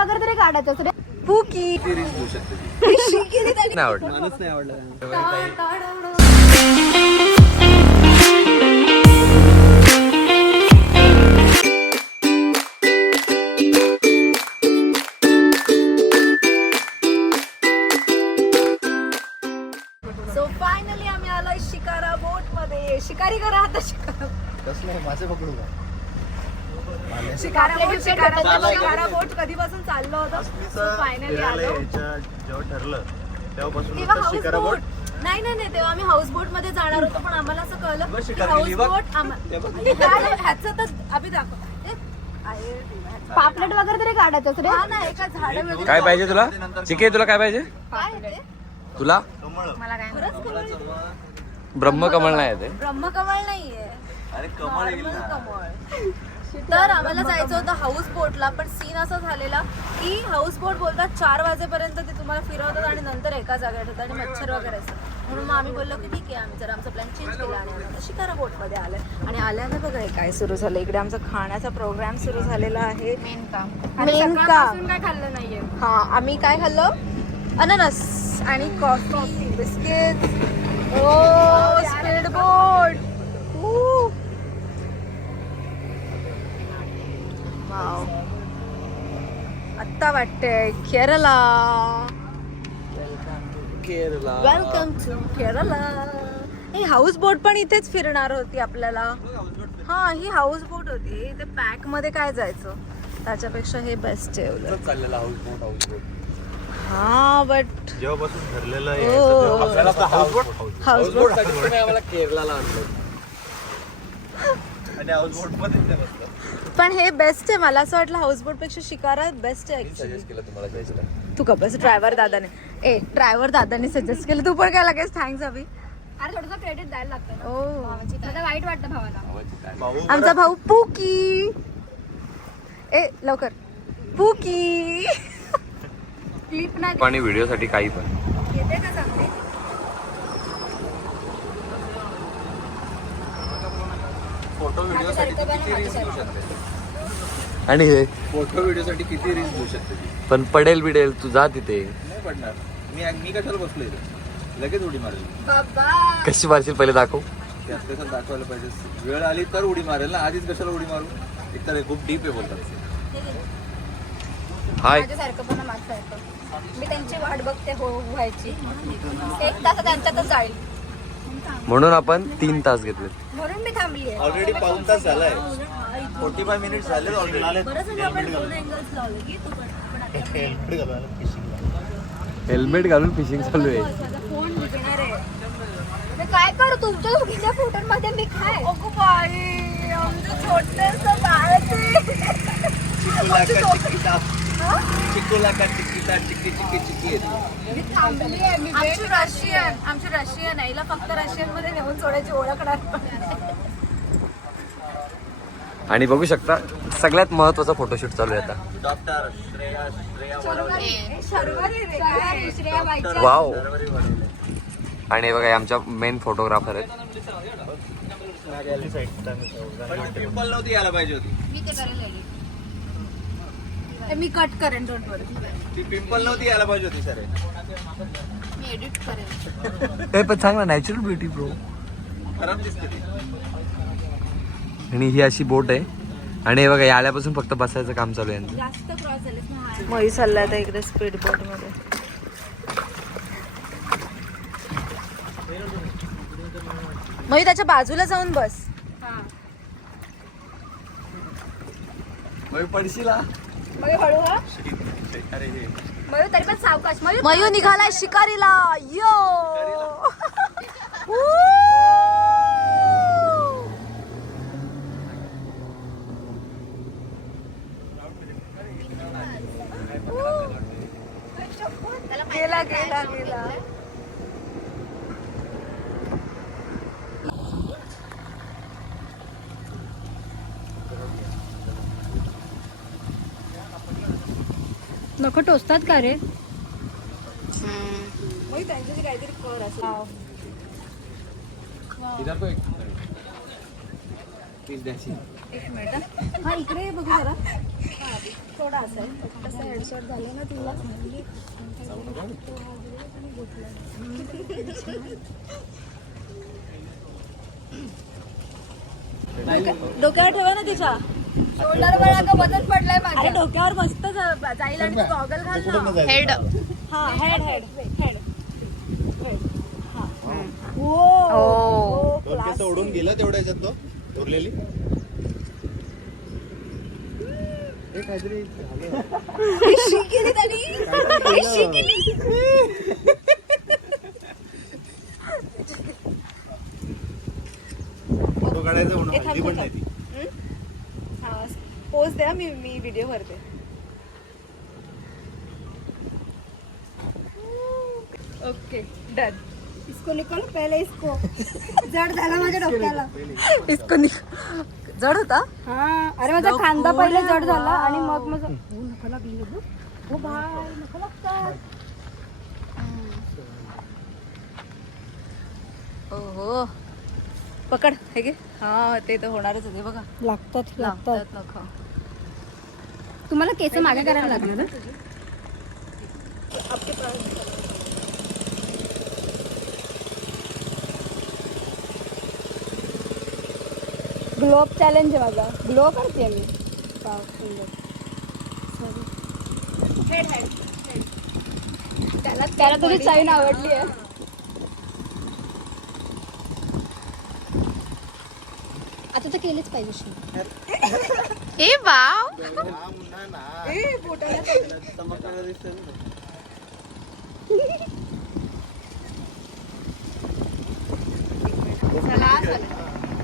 वगैरे तरी काढायचं रे पुकी नाही आवडलं. माणूस नाही आवडला. सो फायनली आम्ही आलोय शिकारा बोटमध्ये. शिकारी करा आता शिकारा. कसलं आहे? माझे पकडू का? शिकारा बोट शिकारा शिकारा बोट कधीपासून चाललो होतं? सो फायनली आलो. जेव्हा ठरलं तेव्हापासून तेव्हा हाऊस बोट. नाही नाही नाही तेव्हा आम्ही हाऊस बोटमध्ये जाणार होतो पण आम्हाला असं कळलं बस की शिकार हाऊस. बोट ह्याचं तर आम्ही दाखव. पापलेट वगैरे तरी काढायचं रे? हा काय पाहिजे तुला? चिके तुला काय पाहिजे? तुला? मला काय कमळ? ब्रह्मकमळ नाही आहे ते. ब्रह्मकमळ नाहीये. अरे नॉर्मल कमळ. तर आम्हाला जायचं होतं हाऊस बोटला पण सीन असा झालेला की हाऊस बोट बोलतात चार वाजेपर्यंत ते तुम्हाला फिरवतात आणि नंतर एका जागेत होतं आणि मच्छर वगैरे असतं म्हणून मग आम्ही बोललो की ठीक आहे आम्ही जर आमचा प्लॅन चेंज केला आणि शिकारा बोटमध्ये आलोय. आणि आल्यानं बघा हे काय सुरू झालं. इकडे आमचा खाण्याचा प्रोग्राम सुरू झालेला आहे. मेन काम. मेन काम. काय खाल्लं नाहीये? हा आम्ही काय खाल्लं? अननस आणि कॉफी बिस्किट ओ स्पीड बोट आत्ता वाटतंय Kerala. Kerala. Welcome to Kerala. He house boat पण इथेच फिरणार होती आपल्याला. हा ही हाऊस बोट होती. इथे पॅकमध्ये काय जायचं? त्याच्यापेक्षा हे बेस्ट आहे हाऊस बोट हाऊस बोट हा बट जेव्हापासून ठरलेलं आहे हो. तेव्हापासून हाऊस बोट हाऊस बोट आम्हाला केरळला आणलं. आणि हाऊस बोटमध्ये पण हे बेस्ट आहे. मला असं वाटलं हाऊस बोटपेक्षा शिकारा बेस्ट आहे actually. सजेस्ट केलं तुम्हाला जायचं तू का बस ड्रायव्हर दादाने. ए ड्रायव्हर दादाने सजेस्ट केलं. तू पण काय लगेच थँक्स अभि. अरे थोडंसं क्रेडिट द्यायला लागतं ना. ओ मला वाईट वाटतं भावाला. भाऊ आमचा भाऊ पुकी. ए लवकर. पुकी. क्लिप नाही आणि व्हिडिओसाठी काही पण. येते का चांगली? फोटो व्हिडिओसाठी किती रील्स घेऊ शकते? आणि हे? फोटो व्हिडिओसाठी किती रील्स घेऊ शकते ती? पण पडेल बिडेल तू जा तिथे. नाही पडणार. मी मी कशाला बसलोय? लगेच उडी मारेल. बाबा! कशी मारशील पहिले दाखव. कसं दाखवायला पाहिजे? वेळ आली तर उडी मारेल ना? आधीच कशाला उडी मारू? एक तर हे खूप डीप आहे बोलतात. हाय माझ्यासारखं पण माझ्यासारखं. मी त्यांची वाट बघते हो व्हायची. एक तास त्यांच्यातच जाईल. म्हणून आपण तीन तास घेतले म्हणून मी थांबली आहे ऑलरेडी पाऊन तास झालाय. फोर्टी फाय मिनिट झाले ऑलरेडी हेल्मेट घालून फिशिंग चालू आहे. फोन विकणार आहे. मी काय करू तुमच्या चुकीच्या फोटोमध्ये मी काय? अगो बाई आमचं छोटस बाळ चिकुला का चिकिटा चिकी चिकी चिकी येते. मी थांबली आहे मी आमची रशियन आमची रशियन आहे. हिला फक्त रशियनमध्ये नेऊन सोडायची ओळखणार आणि बघू शकता सगळ्यात महत्त्वाचा फोटोशूट चालू आहे आता. डॉक्टर श्रेया श्रेया श्रेया बाईची वाव. आणि हे बघा आमच्या मेन फोटोग्राफर आहेत. मी कट करेन डोंट वरी ती पिंपल नव्हती यायला पाहिजे होती सर मी एडिट करेल हे पण सांग ना नॅचरल ब्युटी ब्रो खराब दिसते आणि ही अशी बोट आहे. आणि हे बघा या आल्यापासून फक्त बसायचं काम चालू आहे यांचं. जास्त क्रॉस झाले मही चाललाय आता इकडे स्पीड बोटमध्ये. मही त्याच्या बाजूला जाऊन बस. पडशील हा? मयूर हळू हा? अरे हे मयूर तरी पण सावकाश. मयूर मयू निघालाय शिकारीला. यो! गेला गेला गेला. नको टोचतात का रे? त्यांच्याशी काहीतरी कर असं. एक मिनिट. हा. इकडे बघू जरा. थोडा असं आहे. तसं हेडशॉट झालं ना तुला? डोक्यावर ठेवा ना तिच्या. शोल्डर वर का वजन पडलंय अरे माझ्या डोक्यावर मस्त जा- जाईल आणि गॉगल घाल ना. हेड हा हेड हेड हेड हो. दोन केस ओढून गेला तेवढ्या याच्यात तो उरलेली हे काहीतरी झालं. काहीतरी केलं. फोटो काढायचा म्हणून हल्ली पण नाही ती. हा पोच द्या मी मी व्हिडिओ करते ओके डन इसको निकाल पहिले इसको। जड झाला माझ्या डोक्याला. इसको जड होता? हा अरे माझा खांदा पहिले जड झाला आणि मग माझा हो नका लागली गं. हो बाय नका लागतात ओहो पकड हे घे. हा ते तर होणारच होते बघा. लागतात लागतात नखं तुम्हाला केस मागे करायला लागणार ना? ग्लो अप चॅलेंज आहे माझा. ग्लो करते मी. त्याला त्याला तुझी चाईन आवडली आहे. आता तर केलीच पाहिजे शी. ए वाव. हा मुन्ना ना.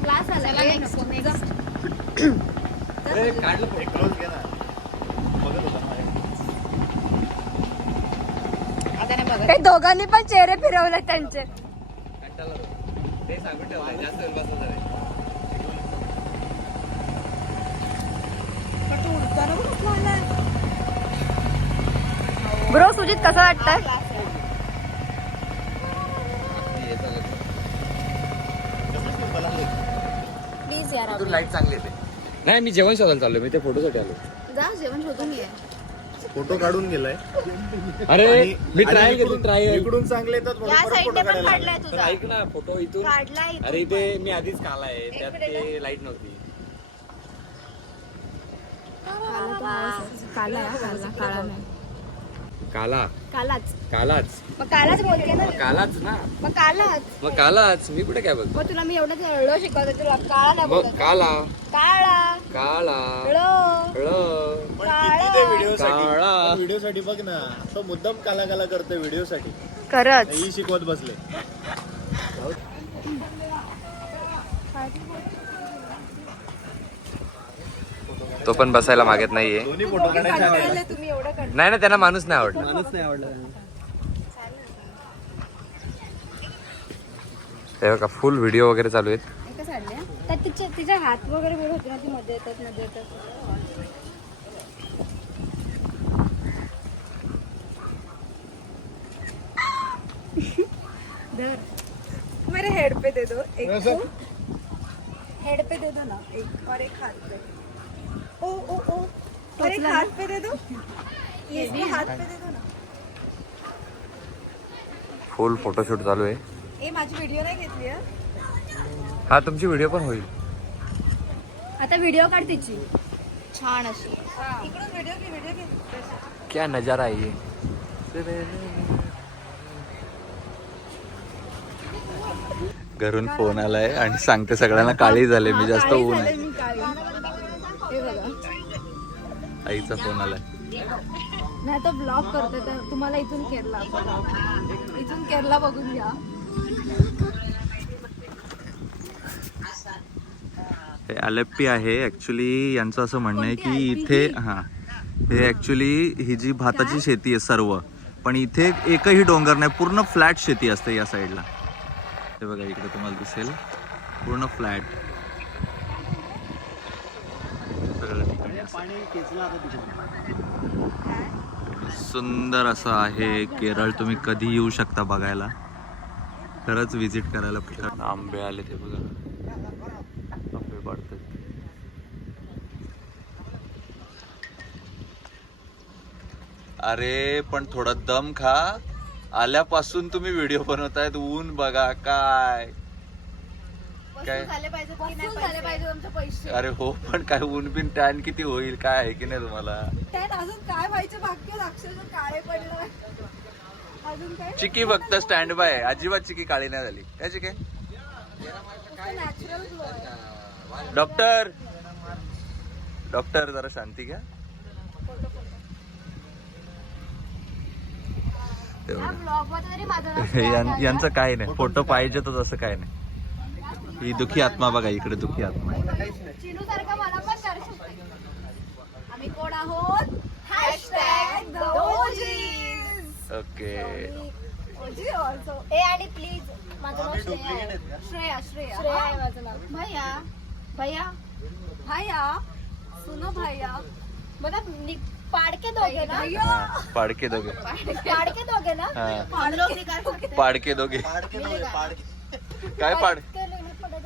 क्लास आला. घे ना. बघत होता. हे दोघांनी पण चेहरे फिरवले त्यांचे. ते सांगून ठेवलंय जास्त वेळ बसला नाही ब्रो सुजित कसं वाटतंय? यार तू लाइट चांगली येते? नाही मी जेवण शोधायला चाललो मी त्या फोटोसाठी आलो. जा जेवण शोधून ये फोटो काढून गेलाय. अरे आणि- मी आणि ट्राय केली इकडून- ट्राय इकडून चांगले येतात म्हणून परत फोटो काढायला लागले. तर ऐक ना फोटो इथून. काढलाय अरे इथे मी आधीच काला आहे त्यात ते लाइट नव्हती. काला काला काळा नाही. काला. कालाच. कालाच. मग कालाच बोलते ना. कालाच ना. मग कालाच. मग कालाच. मी कुठे काय बघ मग तुला मी एवढं जळलं शिकवते तुला काळा नाही मग बोलत. काला. काळा. काला ळ ळ पण किती ते व्हिडिओ काळा. साठी व्हिडिओ साठी बघ ना. तो मुद्दाम काला काला करतोय व्हिडिओ साठी खरंच. ही शिकवत बसले. तो पण बसायला मागत नाहीये. दोन्ही फोटो काढायचे आवडले. तुम्ही एवढं कर नाही ना त्यांना माणूस नाही आवडला माणूस नाही आवडला ते बघा फुल व्हिडिओ वगैरे चालू आहेत. तिचे हात वगैरे वेळ होते ना ती मध्ये येतात मध्ये येतात. मेरे हेड पे दे दो एक? हेड पे दे दो ना एक. और एक हाथ पे. ओ ओ ओ. और एक हाथ पे दे दो. ये भी हाथ पे दे दो ना. फुल फोटोशूट चालू आहे. ए माझी व्हिडिओ नाही घेतली हं? हा तुमची व्हिडिओ पण होईल. आता व्हिडिओ काढ तिची. छान अशी. इकडून व्हिडिओ घे व्हिडिओ घे. क्या नजारा आहे ये. घरून फोन आलाय आणि सांगते सगळ्यांना काळी झाले मी जास्त ऊन आहे. आईचा फोन आलाय नाही तो ब्लॉग करते तर तुम्हाला इथून केरला. इथून केरला बघून घ्या. हे अलेप्पी आहे. ऍक्च्युली यांचं असं म्हणणं आहे की इथे हा. हे ऍक्च्युली ही जी भाताची शेती आहे सर्व पण इथे एकही डोंगर नाही पूर्ण फ्लॅट शेती असते या साईडला हे बघा इकडे तुम्हाला दिसेल. पूर्ण फ्लॅट सुंदर असं आहे केरळ तुम्ही कधी येऊ शकता बघायला. खरंच व्हिजिट करायला पाहिजे आंबे आले ते बघा. आंबे पडतात अरे पण थोडा दम खा. आल्यापासून तुम्ही व्हिडिओ बनवतायत ऊन बघा काय. काय? झाले पाहिजे वसूल झाले पाहिजे तुमचे पैसे. अरे हो पण काय ऊन बिन टॅन किती होईल काय आहे की नाही तुम्हाला? त्यात अजून काय व्हायचे बाकी अक्षरशः काळे पडलं अजून काय? चिकी फक्त स्टँड बाय आहे. अजिबात चिकी काळी नाही झाली. काय चिके? नॅचरल ग्लो आहे. डॉक्टर डॉक्टर जरा शांती घ्या. तेवढं. ब्लॉगमध्ये तरी माझं यां- यांचं काय नाही. फोटो पाहिजे तर तसं काय नाही. ही दुखी आत्मा बघा इकडे दुखी आत्मा ओके ए आणि प्लीज माझं नाव श्रेया आहे. श्रेया श्रेया. श्रेया आहे माझं नाव. भैया. भैया. भैया. सुनो भैया. मतलब नि- पाडके दोगे ना? पाडके दोघे. पाडके दोगे ना? हा. पाडके. दोघे. काय पाड के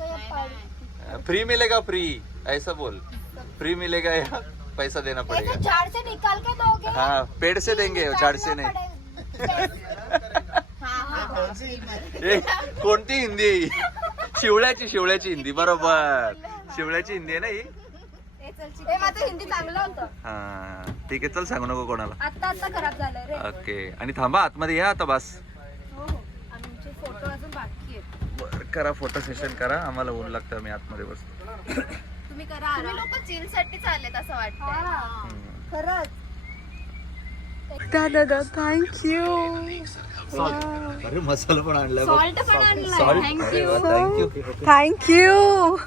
या फ्री मिलेगा फ्री ऐसा बोल। फ्री मिलेगा या पैसा देना ये तो पड़ेगा। झाड़ से निकाल के दोगे? हाँ पेड़ से देंगे झाड़ से नहीं। हाँ हाँ ए, कोणती हिंदी? शिवळ्याची शिवळ्याची हिंदी बरोबर. शिवळ्याची हिंदी आहे ना ही? हे माझं हिंदी चांगलं होतं. हा ठीक आहे चल सांगू नको कोणाला. आता आता खराब झालंय रे. ओके. आणि थांबा आतमध्ये या आता बस हो हो आमचे फोटो अजून बाकी आहेत बर करा फोटो सेशन करा. आम्हाला ऊन लागतं आम्ही आतमध्ये बसतो. तुम्ही करा तुम्ही लोक चिलसाठी चाललेत असं वाटतं खरंच. दादा थँक्यू अरे मसाला पण आणलाय सॉल्ट पण आणलाय. थँक्यू थँक्यू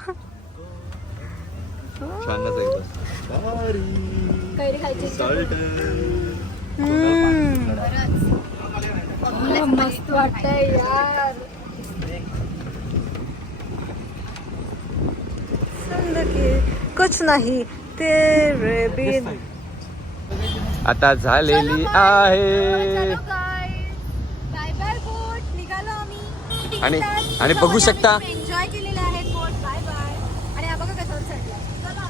छानच एकदम कैरी खायची मस्त वाटतंय यार. कुछ नाही तेरे बिन आता झालेली आहे. बाय बाय बोट निघालो आम्ही. आणि- आणि बघू शकता- एन्जॉय केलेले आहेत बोट बाय बाय आणि हा बघा कशावर चढला चला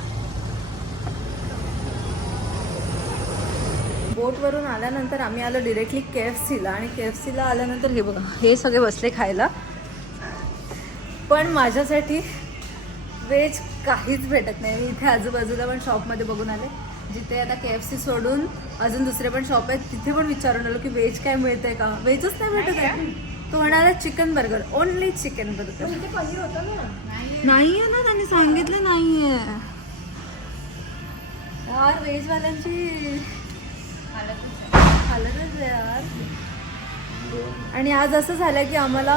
बोटवरून आल्यानंतर आम्ही आलो डिरेक्टली के एफ सीला आणि के एफ सीला आल्यानंतर हे बघा हे सगळे बसले खायला. पण माझ्यासाठी व्हेज काहीच भेटत नाही. मी इथे आजूबाजूला पण शॉपमध्ये बघून आले. जिथे आता के एफ सी सोडून अजून दुसरे पण शॉप आहेत तिथे पण विचारून आलो की व्हेज काय मिळतंय का? व्हेजच नाही भेटत आहे. तो म्हणाला chicken burger only chicken burger नाही आहे ना त्यांनी सांगितलं नाही आहे. यार व्हेजवाल्यांची हालतच आहे यार. आणि आज असं झालं की आम्हाला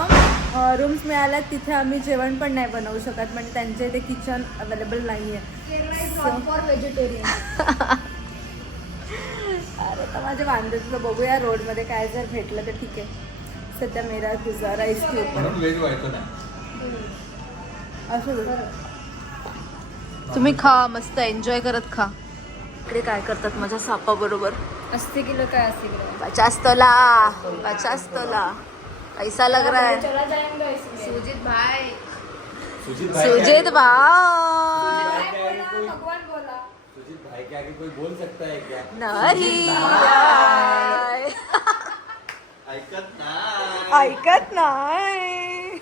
रूम्स मिळाल्यात तिथे आम्ही जेवण पण नाही बनवू शकत. म्हणजे त्यांच्या इथे किचन अवेलेबल नाही आहे अरे तर माझ्या वांद्याचं बघूया रोडमध्ये काय जर भेटलं तर ठीक आहे. सध्या मेरा गुजारा इसके ऊपर. असं तुम्ही खा मस्त एन्जॉय करत खा. इकडे काय करतात माझ्या सापा बरोबर अस्सी किलो काय अस्सी किलो? पचास तोला पचास तोला पैसा लग रहा है. चला जाएंगे सुजीत भाई. सुजित भाई भगवान बोला. नाही. यार. ऐकत ना ऐकत नाही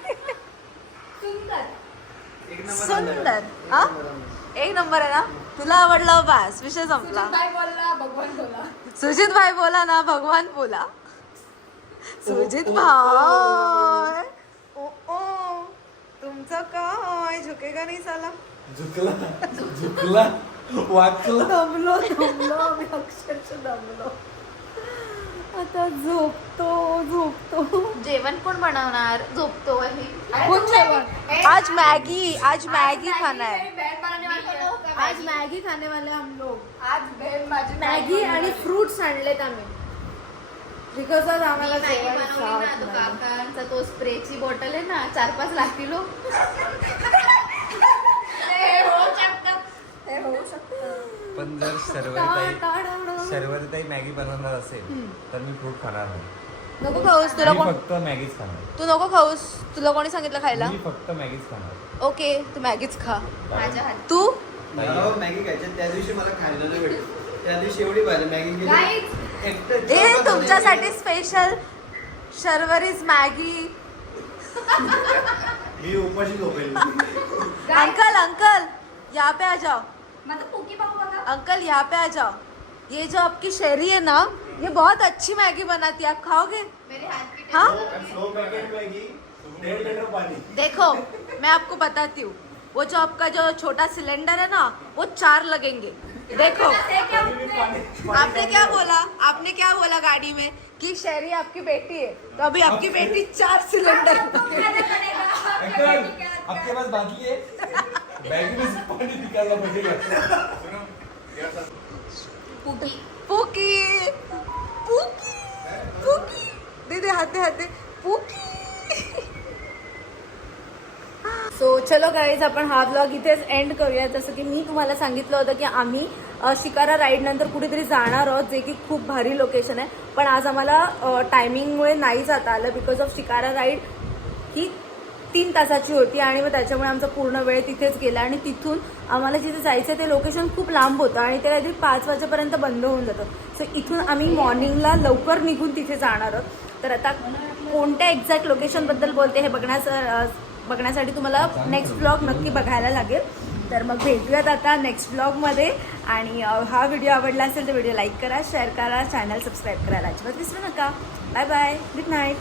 सुंदर. हा? एक नंबर आहे ना? तुला आवडला बस विषय संपला. काय बोलला भगवान बोला. सुजित भाई बोला ना भगवान बोला सुजित भाई ओ ओ तुमचं काय झुकेगा नाही साला झुकला झुकला वाकला दमलो दमलो मी अक्षरशः दमलो आता झोपतो झोपतो. जेवण कोण बनवणार? झोपतो आज मॅगी आज मॅगी खाना है आज मॅगी खाने वाले हम लोग आज बहन माझी मॅगी आणि फ्रुट्स आणलेत आम्ही. बिकॉज आज आम्हाला मॅगी जेवण बनवली खावत ना तो नाही. काकांचा तो स्प्रेची बॉटल आहे ना चार पाच लाख किलो. पण जर सर्वरिताई सर्वरिताई मॅगी बनवणार असेल तर मी फ्रूट खाणार नाही नको खाऊस तुला मी कोण फक्त मॅगीच खाणार तू नको खाऊस तुला कोणी सांगितलं खायला? मी फक्त मॅगीच खाणार ओके तू मॅगीच खा. माझ्या हात. तू? मला मॅगी खायची त्या दिवशी मला खायला नाही भेटत. त्या दिवशी एवढी भाजी मॅगी केली. Guys, ए तुमच्यासाठी स्पेशल शर्वरीज मॅगी. मी उपाशी झोपेल. अंकल अंकल यहाँ पे आ जाओ. अंकल यहाँ पे आ जाओ। ये जो आपकी शेरी है ना ये बहुत अच्छी मैगी बनाती है। आप खाओगे? हाँ? स्लो पैकेट मैगी डेढ़ लीटर पानी। देखो मैं आपको बताती हूँ। वो जो आपका जो छोटा सिलेंडर है ना वो चार लगेंगे। देखो। आपने क्या बोला? आपने क्या बोला? गाड़ी में? कि शहरी आपकी बेटी है। तो अभी आपकी बेटी चार सिलेंडर आपके पास बाकी है? बैग में पुकी. पुकी. दे दीदी हाते हाते. पुकी. सो चलो गाईज आपण हा ब्लॉग इथेच एंड करूया जसं की मी तुम्हाला सांगितलं होतं की आम्ही शिकारा राईड नंतर कुठेतरी जाणार आहोत जे की खूप भारी लोकेशन आहे. पण आज आम्हाला टायमिंगमुळे नाही जाता आलं बिकॉज ऑफ शिकारा राईड ही तीन तासाची होती आणि मग त्याच्यामुळे आमचा पूर्ण वेळ तिथेच गेला आणि तिथून आम्हाला जिथे जायचं ते लोकेशन खूप लांब होतं आणि ते काहीतरी पाच वाजेपर्यंत बंद होऊन जातं. सो इथून आम्ही मॉर्निंगला लवकर निघून तिथे जाणार आहोत. तर आता कोणत्या एक्झॅक्ट लोकेशनबद्दल बोलते हे बघण्यास बघण्यासाठी तुम्हाला नेक्स्ट ब्लॉग नक्की बघायला लागेल. तर मग भेटूयात आता नेक्स्ट ब्लॉगमध्ये आणि हा व्हिडिओ आवडला असेल तर व्हिडिओ लाईक करा शेअर करा चॅनल सबस्क्राईब करायला अजिबात विसरू नका. Bye bye good night